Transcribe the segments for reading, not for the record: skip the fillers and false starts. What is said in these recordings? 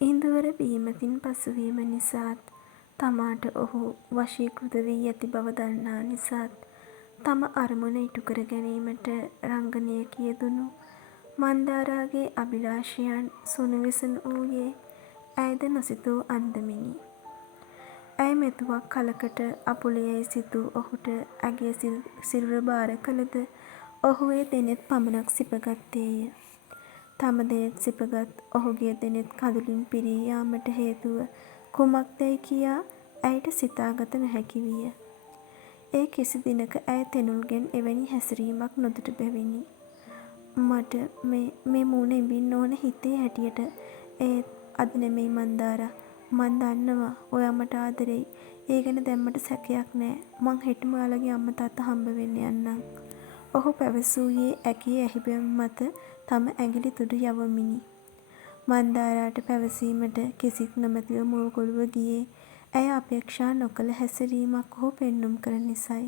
ඉන්දුවර බීමකින් පසුවීම නිසාත් තමාට ඔහු වශීකృత වී ඇති බව දන්නා නිසාත් තම අරමුණ ඉටුකර ගැනීමට රංගනයක යෙදුණු මන්දාරාගේ අභිලාෂයන් සුණුවිසුණු වූයේ ඇයද නොසිතූ අන්දමිනි. ඇය මෙතුවක් කලකට අපුලයැයි සිතූ ඔහුට ඇගේ සිරුර භාර කළද ඔහු ඒ දෙනෙත් පමණක් සිපගත්තේය. තම දෙනෙත් සිපගත් ඔහුගේ දෙනෙත් කඳුළින් පිරී යාමට හේතුව කුමක්දැයි කියා ඇයට සිතාගත නොහැකි විය. ඒ කිසි දිනක ඇය තෙනුල්ගෙන් එවැනි හැසිරීමක් නොදුටු බැවිනි. මට මේ මූණ ඉඹින්න ඕන හිතේ හැටියට. ඒත් අද නෙමෙයි මන්දාරා. මං දන්නවා ඔයා මට ආදරෙයි. ඒ ගැන දැන් මට සැකයක් නෑ. මං හෙටම ඔයාලගේ අම්මා තාත්තා හම්බ වෙන්න යන්නම්. ඔහු පැවසූයේ ඇගේ ඇහිබැමි මත තම ඇඟිලි තුඩු යවමිනි. මන්දාරාට පැවසීමට කිසිත් නොමැතිව මුවගොළුව ගියේ ඇය අපේක්ෂා නොකළ හැසිරීමක් ඔහු පෙන්නුම් කළ නිසයි.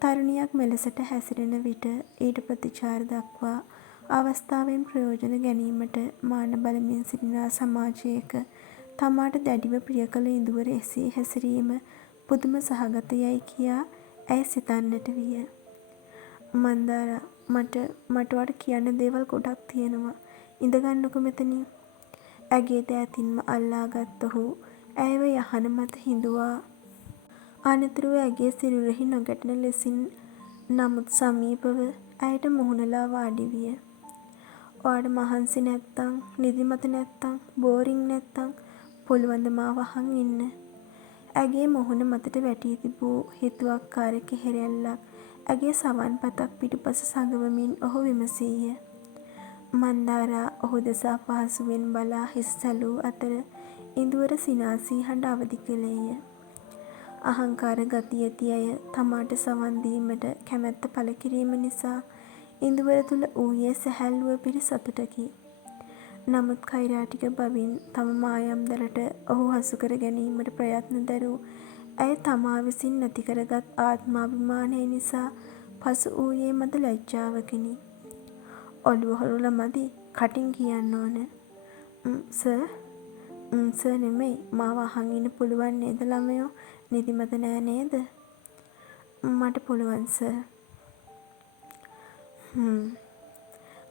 තරුණියක් මෙලෙසට හැසිරෙන විට ඊට ප්‍රතිචාර දක්වා අවස්ථාවෙන් ප්‍රයෝජන ගැනීමට මාන බලමින් සිටිනා සමාජයක තමාට දැඩිව ප්‍රිය කළ ඉඳුවර එසේ හැසිරීම පුදුම සහගතයයි කියා ඇය සිතන්නට විය. මන්දාරා මට ඔයාට කියන්න දේවල් ගොඩක් තියෙනවා. ඉඳගන්නකො මෙතනින්. ඇගේ දෑතින්ම අල්ලාගත් ඔහු ඇයව යහන මත හිඳුවා. අනතුරුව ඇගේ සිරුරෙහි නොගැටෙන ලෙසින් නමුත් සමීපව ඇයට මුහුණලා වාඩි විය. ඔයාට මහන්සි නැත්තං, නිදිමත නැත්තං, බෝරිං නැත්තං පුළුවන් ද මාව අහන් ඉන්න. ඇගේ මුහුණ මතට වැටී තිබූ හිතුවක්කාර කෙහෙරැල්ලක් ඇගේ සවන් පතක් පිටුපස සඟවමින් ඔහු විමසීය. මන්දාරා ඔහු දෙස අපහසුවෙන් බලා හිස සැලූ අතර ඉඳුවර සිනාසී හඬ අවදි කළේය. අහංකාර ගති ඇති අය තමාට සවන් දීමට කැමැත්ත පළ කිරීම නිසා ඉඳුවර තුළ ඌයේ සැහැල්ලුව පිරි සතුටකි. නමුත් කෛරාටික බවින් තම මායම්දලට ඔහු හසුකර ගැනීමට ප්‍රයත්න දැරූ ඇය තමා විසින් නැති කරගත් ආත්මාභිමානය නිසා පසු වූයේ මද ලැජ්ජාවකිනි. ඔළුව හොරල මදි. කටින් කියන්න ඕන. සර්. සර් නෙමෙයි. මාව අහන් ඉන්න පුළුවන් නේද ළමයෝ? නිදිමත නෑ නේද? මට පුළුවන් සර්.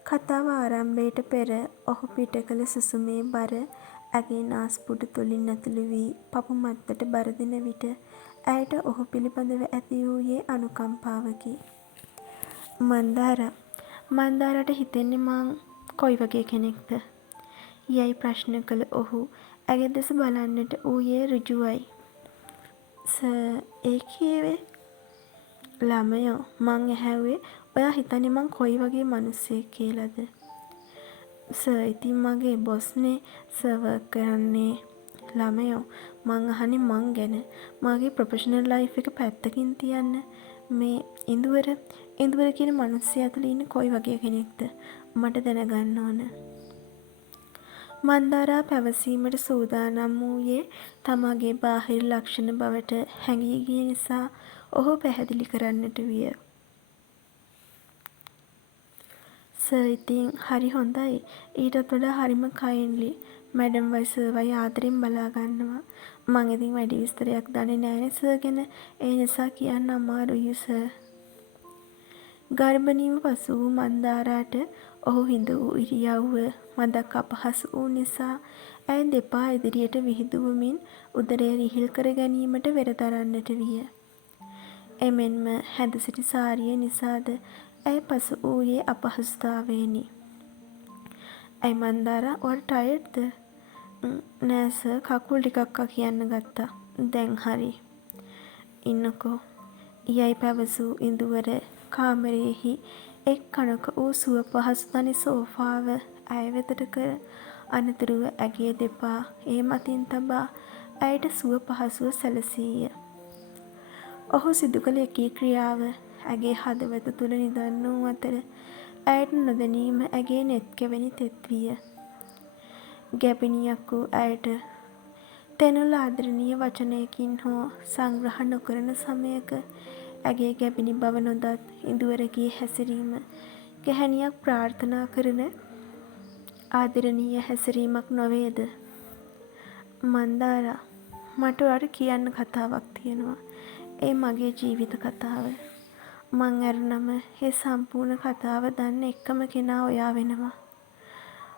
කතාව ආරම්භයට පෙර ඔහු පිට කළ සුසුමේ බර ඇගේ නාස්පුඩු තුළින් ඇතුළු වී පපු මත්තට බර දෙන විට ඇයට ඔහු පිළිබඳව ඇති වූයේ අනුකම්පාවකි. මන්දාරට හිතෙන්නේ මං කොයි වගේ කෙනෙක්ද? යයි ප්‍රශ්න කළ ඔහු ඇගේ දෙස බලන්නට ඌයේ ඍජුවයි. සර් ඒ කීවේ? ළමයෝ මං ඇහැව්වේ ඔයා හිතන්නේ මං කොයි වගේ මනුස්සයෙක් කියලාද? සර් ඉතින් මගේ බොස්නේ සර් වර්ක් කරන්නේ. ළමයෝ මං අහන්නේ මං ගැන. මගේ ප්‍රොෆෙෂනල් ලයිෆ් එක පැත්තකින් තියන්න. මේ ඉඳුවර කියන මනුස්සයා තුළ ඉන්නේ කොයි වගේ කෙනෙක්ද? මට දැනගන්න ඕන. මන්දාරා පැවසීමට සූදානම් වූයේ තමාගේ බාහිර ලක්ෂණ බවට හැඟී ගිය නිසා ඔහු පැහැදිලි කරන්නට විය. සර් ඉතින් හරි හොඳයි. ඊටත් වඩා හරිම කයින්ඩ්ලි. මැඩම් වයි සර් වයි ආදරෙන් බලා ගන්නවා. මං ඉතින් වැඩි විස්තරයක් දන්නේ නෑනේ සර් ගැන. ඒ නිසා කියන්න අමාරුයි සර්. ගර්භණීව පසු වූ මන්දාරාට ඔහු හිඳ වූ ඉරියව්ව මදක් අපහසු වූ නිසා ඇය දෙපා ඉදිරියට විහිදුවමින් උදරය රිහිල් කර ගැනීමට වෙර දරන්නට විය. එමෙන්ම හැඳ සිටි සාරිය නිසාද ඇය පසු වූයේ අපහසුතාවයෙනි. ඇයි මන්දාරා ඔයාට ටයර්ඩ්ද? නෑ සර් කකුල් ටිකක් කියන්න ගත්තා. දැන් හරි. ඉන්නකෝ. යයි පැවසූ ඉඳුවර කාමරයෙහි එක් කණක වූ සුව පහසු තනි සෝෆාව ඇය වෙතට කර අනතුරුව ඇගේ දෙපා ඒ මතින් තබා ඇයට සුව පහසුව සැලසීය. ඔහු සිදු කළ එකී ක්‍රියාව ඇගේ හදවත තුළ නිදන් වූ අතර ඇයට නොදැනීම ඇගේ නෙත් කෙවෙනි තෙත් විය. ගැබිනියක් වූ ඇයට තෙනුල් ආදරණීය වචනයකින් හෝ සංග්‍රහ නොකරන සමයක ඇගේ ගැබිනි බව නොදත් ඉඳුවරගේ හැසිරීම ගැහැණියක් ප්‍රාර්ථනා කරන ආදරණීය හැසිරීමක් නොවේද? මන්දාරා, මට ඔයාලට කියන්න කතාවක් තියෙනවා. ඒ මගේ ජීවිත කතාව. මං ඇරුණම ඒ සම්පූර්ණ කතාව දන්න එකම කෙනා ඔයා වෙනවා.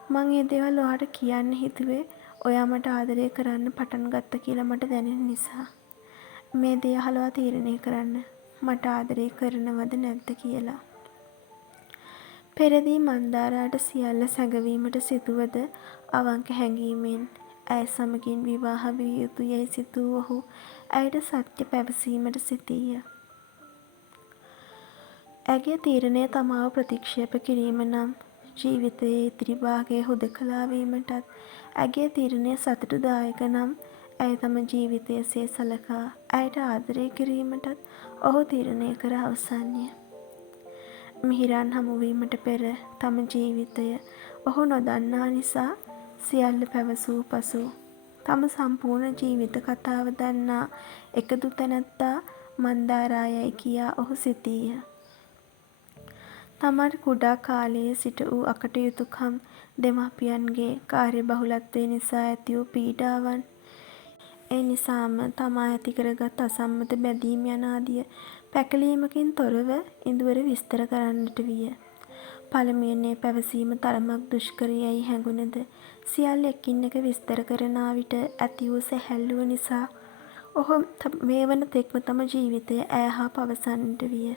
මං ඒ දේවල් ඔයාට කියන්න හිතුවේ ඔයා මට ආදරය කරන්න පටන් ගත්ත කියලා මට දැනෙන නිසා. මේ දේ අහලා තීරණය කරන්න මට ආදරය කරනවද නැද්ද කියලා. පෙරදී මන්දාරාට සියල්ල සැඟවීමට සිදුවද අවංක හැඟීමෙන් ඇය සමගින් විවාහ විය යුතු යැයි සිතූ ඔහු ඇයට සත්‍ය පැවසීමට සිතීය. ඇගේ තීරණය තමාව ප්‍රතික්ෂේප කිරීම නම් ජීවිතයේ ඉතිරි භාගය හුදකලා වීමටත් ඇගේ තීරණය සතුටුදායක නම් ඇය තම ජීවිතය සේ සලකා ඇයට ආදරය කිරීමටත් ඔහු තීරණය කර අවසන්ය. මිහිරන් හමුවීමට පෙර තම ජීවිතය ඔහු නොදන්නා නිසා සියල්ල පැවසූ පසු තම සම්පූර්ණ ජීවිත කතාව දන්නා එකදු තැනැත්තා මන්දාරා යැයි කියා ඔහු සිතීය. තමාට කුඩා කාලයේ සිට වූ අකටයුතුකම්, දෙමාපියන්ගේ කාර්යබහුලත්වය නිසා ඇති වූ පීඩාවන්, ඒ නිසාම තමා ඇති කරගත් අසම්මත බැඳීම් යනාදිය පැකලීමකින් තොරව ඉඳුවර විස්තර කරන්නට විය. පළමුවෙන් ඒ පැවසීම තරමක් දුෂ්කර යැයි හැඟුණද සියල්ල එකින් එක විස්තර කරනා විට ඇති වූ සැහැල්ලුව නිසා ඔහු මේ වන තෙක්ම තම ජීවිතය ඇය හා පවසන්නට විය.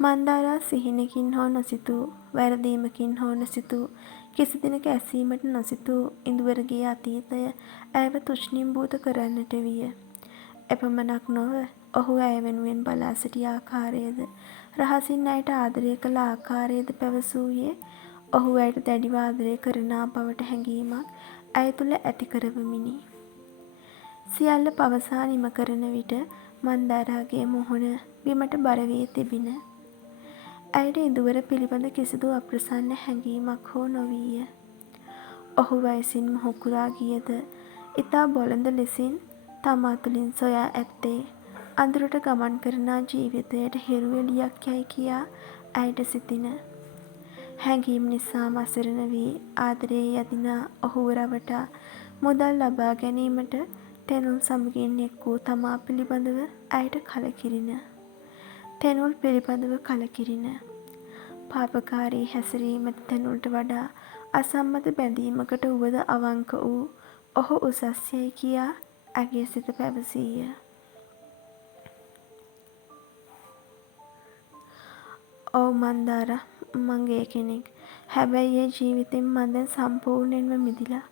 මන්දාරා සිහිනකින් හෝ නොසිතූ, වැරදීමකින් හෝ නොසිතූ, කිසි දිනක ඇසීමට නොසිතූ ඉඳුවරගේ අතීතය ඇයව තුෂ්ණිම්භූත කරන්නට විය. එපමණක් නොව ඔහු ඇය වෙනුවෙන් බලා සිටි ආකාරයද, රහසින් ඇයට ආදරය කළ ආකාරයද පැවසූයේ ඔහු ඇයට දැඩිව ආදරය කරනා බවට හැඟීමක් ඇය තුළ ඇති කරවමිනි. සියල්ල පවසා නිම කරන විට මන්දාරාගේ මුහුණ බිමට බර වී තිබිණ. ඇයට ඉඳුවර පිළිබඳ කිසිදු අප්‍රසන්න හැඟීමක් හෝ නොවීය. ඔහු වයසින් මුහුකුරා ගියද ඉතා බොළඳ ලෙසින් තමා තුළින් සොයා ඇත්තේ අඳුරට ගමන් කරනා ජීවිතයට හිරු එළියක් යැයි කියා ඇයට සිතිණ. හැඟීම් නිසාම අසරණ වී ආදරයේ යදිනා ඔහුව රවටා මුදල් ලබා ගැනීමට තෙනුල් සමගින් එක් වූ තමා පිළිබඳව ඇයට කලකිරිණ. තෙනුල් පිළිබඳව කලකිරිණ. පාපකාරී හැසිරීමට තෙනුල්ට වඩා අසම්මත බැඳීමකට වුවද අවංක වූ ඔහු උසස් යැයි කියා ඇගේ සිත පැවසීය. ඔව් මන්දාරා, මගේ කෙනෙක්. හැබැයි ඒ ජීවිතෙන් මං දැන් සම්පූර්ණයෙන්ම මිදිලා.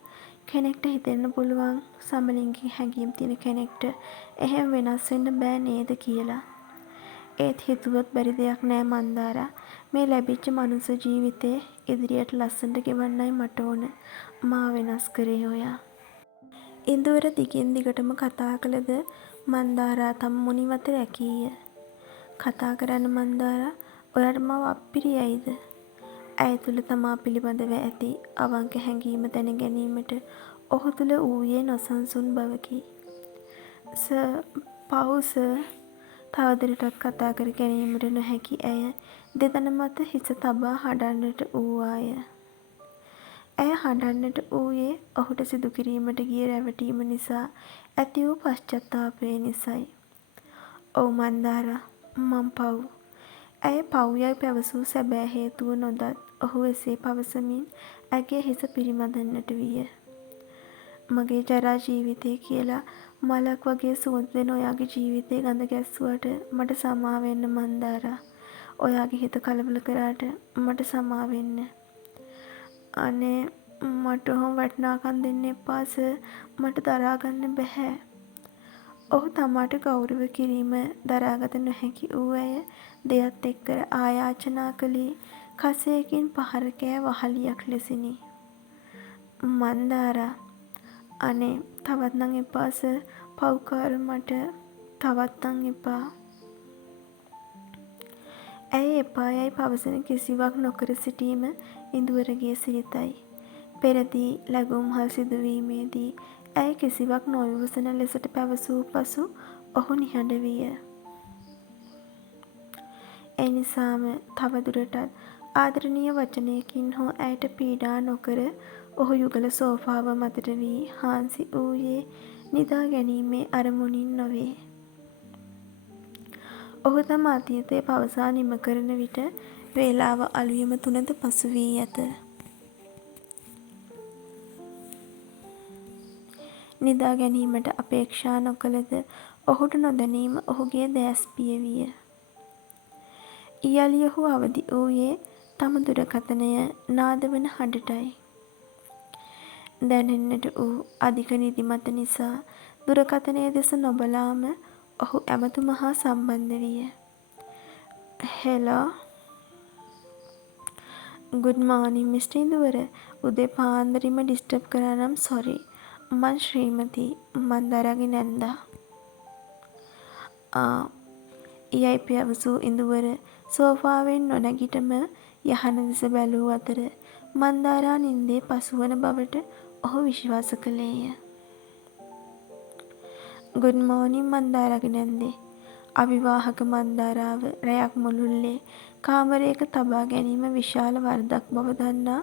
කෙනෙක්ට හිතෙන්න පුළුවන් සමලිංගික හැඟීම් තියෙන කෙනෙක්ට එහෙම වෙනස් වෙන්න බෑ නේද කියලා. ඒත් හිතුවොත් බැරි දෙයක් නෑ මන්දාරා. මේ ලැබිච්ච මනුස්ස ජීවිතේ ඉදිරියට ලස්සනට ගෙවන්නයි මට ඕන. මා වෙනස් කරේ ඔයා. ඉඳුවර දිගින් දිගටම කතා කළද මන්දාරා තම මුනිවත රැකීය. කතා කරන්න මන්දාරා, ඔයාට මව අප්පිරියයිද? ඇය තුළ තමා පිළිබඳව ඇති අවංක හැඟීම දැන ගැනීමට ඔහු තුළ වූයේ නොසන්සුන් බවකි. පව් සර්. තවදුරටත් කතා කර ගැනීමට නොහැකි ඇය දෙදන මත හිස තබා හඬන්නට වූවාය. ඇය හඬන්නට වූයේ ඔහුට සිදු කිරීමට ගිය රැවටීම නිසා ඇති වූ පශ්චාත්තාපය නිසයි. ඔව් මන්දාරා, මං පව්. ඇය පව් යයි පැවසූ සැබෑ හේතුව නොදත් ඔහු එසේ පවසමින් ඇගේ හිස පිරිමදන්නට විය. මගේ ජරා ජීවිතය කියලා මලක් වගේ සුවඳ දෙන ඔයාගේ ජීවිතේ ගඳ ගැස්සුවට මට සමා වෙන්න මන්දාරා. ඔයාගේ හිත කලබල කරාට මට සමා වෙන්න. අනේ මට ඔහොම වටිනාකම් දෙන්න එපා සර්. මට දරා ගන්න බැහැ. ඔහු තමාට ගෞරව කිරීම දරාගත නොහැකි වූ ඇය දෙයත් එක්කර ආයාචනා කළේ කසයකින් පහර කෑ වහලියක් ලෙසිනි. මන්දාරා, අනේ තවත් නම් එපා සර්. පව්කාර මට තවත් නම් එපා. ඇය එපා යයි පවසන කිසිවක් නොකර සිටීම ඉඳුවරගේ සිරිතයි. පෙරදී ලැබුම්හල් සිදුවීමේදී ඇය කිසිවක් නොවිමසන ලෙසට පැවසූ පසු ඔහු නිහඬ විය. ඒ නිසාම තවදුරටත් ආදරණීය වචනයකින් හෝ ඇයට පීඩා නොකර ඔහු යුගල සෝෆාව මතට වී හාන්සි වූයේ නිදා ගැනීමේ අරමුණින් නොවේ. ඔහු තම අතීතය පවසා නිම කරන විට වේලාව අලුයම 3ද පසු වී ඇත. නිදා ගැනීමට අපේක්ෂා නොකළද ඔහුට නොදැනීම ඔහුගේ දෑස් පියවිය. යලි ඔහු අවදි වූයේ තම දුරකථනය නාද වන හඬටයි. දැනෙන්නට වූ අධික නිදිමත නිසා දුරකථනය දෙස නොබලාම ඔහු ඇමතුම හා සම්බන්ධ විය. හෙලෝ. ගුඩ් මෝනින් මිස්ටර් ඉඳුවර. උදේ පාන්දරින්ම ඩිස්ටර්බ් කරා නම් සොරි. මං ශ්‍රීමතී මන්දාරාගේ නැන්දා. යයි පැවසූ ඉඳුවර සෝෆාවෙන් නොනැගිටම යහන දෙස බැලූ අතර මන්දාරා නින්දේ පසුවන බවට ඔහු විශ්වාස කළේය. ගුඩ් මෝනින් මන්දාරාගේ නැන්දේ. අවිවාහක මන්දාරාව රැයක් මුළුල්ලේ කාමරයක තබා ගැනීම විශාල වරදක් බව දන්නා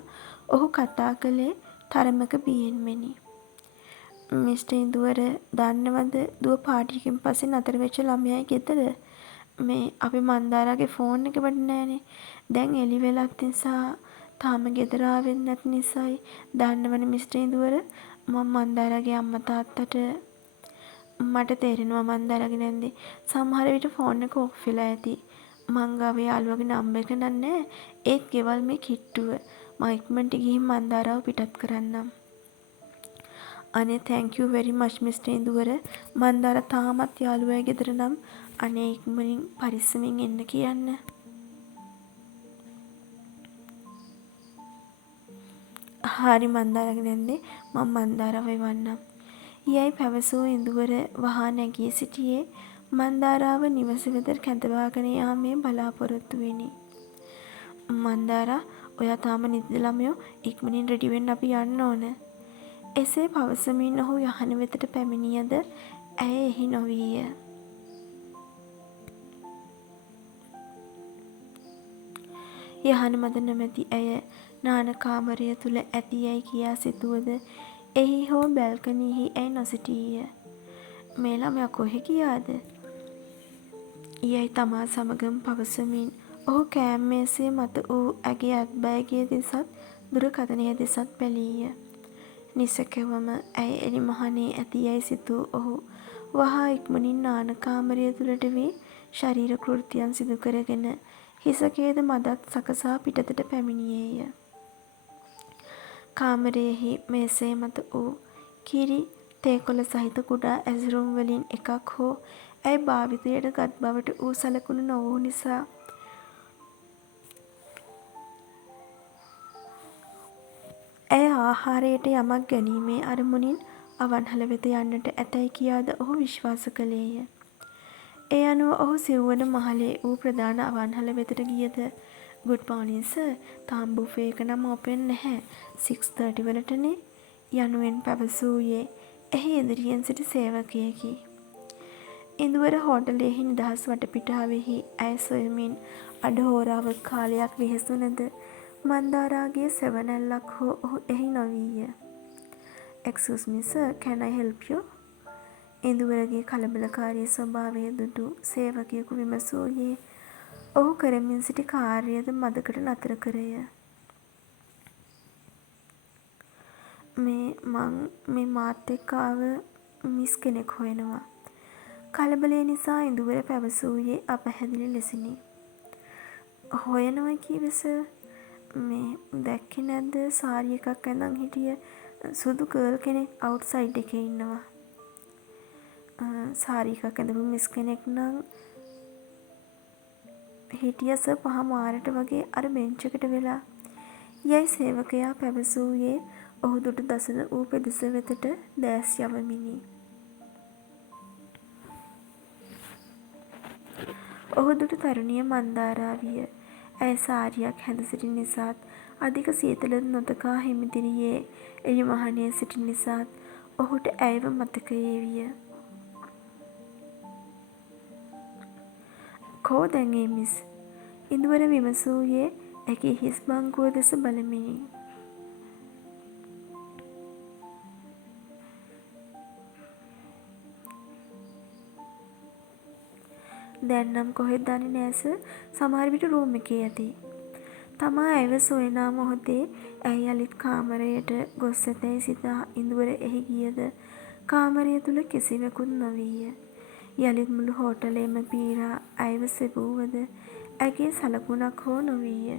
ඔහු කතා කළේ තරමක බියෙන්මෙනි. මිස්ටර් ඉඳුවර දන්නවද දුව පාටියකින් පස්සේ නතර වෙච්ච ළමයයි ගෙදර? මේ අපි මන්දාරාගේ ෆෝන් එක වැඩ නෑනේ. දැන් එළි වෙලත් නිසා තාම ගෙදර ආවෙත් නැති නිසායි. දන්නවනේ මිස්ටර් ඉඳුවර මම මන්දාරාගේ අම්මා තාත්තට මට තේරෙනවා මන්දාරාගේ නැන්දේ. සමහර විට ෆෝන් එක ඔෆ් වෙලා ඇති. මං ගාව යාළුවගේ නම්බර් එක නම් නෑ. ඒත් ගෙවල් මේ කිට්ටුව. මං ඉක්මනට ගිහින් මන්දාරාව පිටත් කරන්නම්. අනේ තෑන්කියු වෙරි මච් මිස්ටර් ඉඳුවර. මන්දාරා තාමත් යාළුවයි ගෙදර නම් අනේ ඉක්මනින් පරිස්සමින් එන්න කියන්න. හරි මන්දාරාගේ නැන්දේ. මම මන්දාරාව එවන්නම්. යයි පැවසූ ඉඳුවර වහා නැගී සිටියේ මන්දාරාව නිවස වෙත කැඳවාගෙන යාමේ බලාපොරොත්තුවෙනි. මන්දාරා ඔයා තාම නිදිද ළමයෝ? ඉක්මනින් රෙඩි වෙන්න අපි යන්න ඕන. එසේ පවසමින් ඔහු යහන වෙතට පැමිණියද ඇය එහි නොවීය. යහන මත නොමැති ඇය නාන කාමරය තුළ ඇති යැයි කියා සිතුවද එහි හෝ බැල්කනියෙහි ඇය නොසිටීය. මේ ළමයා කොහෙ ගියාද? යයි තමා සමගම පවසමින් ඔහු කෑම මේසය මත වූ ඇගේ අත්බෑගය දෙසත් දුරකථනය දෙසත් බැලීය. නිසැකවම ඇය එළිමහනේ ඇති යැයි සිතූ ඔහු වහා ඉක්මනින් නාන කාමරය තුළට වී ශරීර කෘත්‍යයන් සිදු කරගෙන හිසකේද මදක් සකසා පිටතට පැමිණියේය. කාමරයෙහි මේසය මත වූ කිරි තේකොළ සහිත කුඩා ඇසුරුම් වලින් එකක් හෝ ඇය භාවිතයට ගත් බවට වූ සලකුණු නොවූ නිසා ඇය ආහාරයට යමක් ගැනීමේ අරමුණින් අවන්හල වෙත යන්නට ඇතැයි කියාද ඔහු විශ්වාස කළේය. ඒ අනුව ඔහු සිව්වන මහලේ වූ ප්‍රධාන අවන්හල වෙතට ගියද ගුඩ් මෝනින් සර්. තාම බුෆේ එක නම් ඕපන් නැහැ. 6:30 වලටනේ යනුවෙන් පැවසූයේ එහි ඉදිරියෙන් සිටි සේවකයෙකි. ඉඳුවර හෝටලයෙහි නිදහස් වටපිටාවෙහි ඇය සොයමින් අඩ හෝරාවක් කාලයක් වෙහෙසුනද මන්දාරාගේ සෙවණැල්ලක් හෝ ඔහු එහි නොවීය. "Excuse me sir, can I help you?" ඉඳුවරගේ කලබලකාරී ස්වභාවය දුටු සේවකයෙකු විමසූයේ ඔහු කරමින් සිටි කාර්යයද මදකට නතර කරය. මේ මාත් එක්ක ආව මිස් කෙනෙක් හොයනවා. කලබලය නිසා ඉඳුවර පැවසූයේ අපැහැදිලි ලෙසිනි. හොයනවා කීවේ සර්? මේ දැක්කේ නැද්ද සාරි එකක් ඇඳන් හිටිය සුදු ගර්ල් කෙනෙක් අවුට්සයිඩ් එකේ ඉන්නවා. සාරි එකක් ඇඳපු මිස් කෙනෙක් නම් හිටිය සර් 5 මාරට වගේ අර බෙන්ච් එකට වෙලා. යයි සේවකයා පැවසූයේ ඔහු දුටු දසන වූ පෙදෙස වෙතට දෑස් යවමිනි. ඔහු දුටු තරුණිය මන්දාරා විය. ඇය සාරියක් හැඳ සිටි නිසාත් අධික සීතලද නොතකා හිමිදිරියේ එළිමහනේ සිටි නිසාත් ඔහුට ඇයව මතකයේ විය. "කෝ දැන් ඒ මිස්?" ඉඳුවර විමසූයේ ඇගේ හිස් බංකුව දෙස බලමිනි. දැන් නම් කොහෙද දන්නේ නෑ සර්. සමහර විට රූම් එකේ ඇති. තමා ඇයව සොයනා මොහොතේ ඇය යළිත් කාමරයට ගොස් ඇතැයි සිතා ඉඳුවර එහි ගියද කාමරය තුළ කිසිවෙකුත් නොවීය. යළිත් මුළු හෝටලයම පීරා ඇයව සෙවූවද ඇගේ සලකුණක් හෝ නොවීය.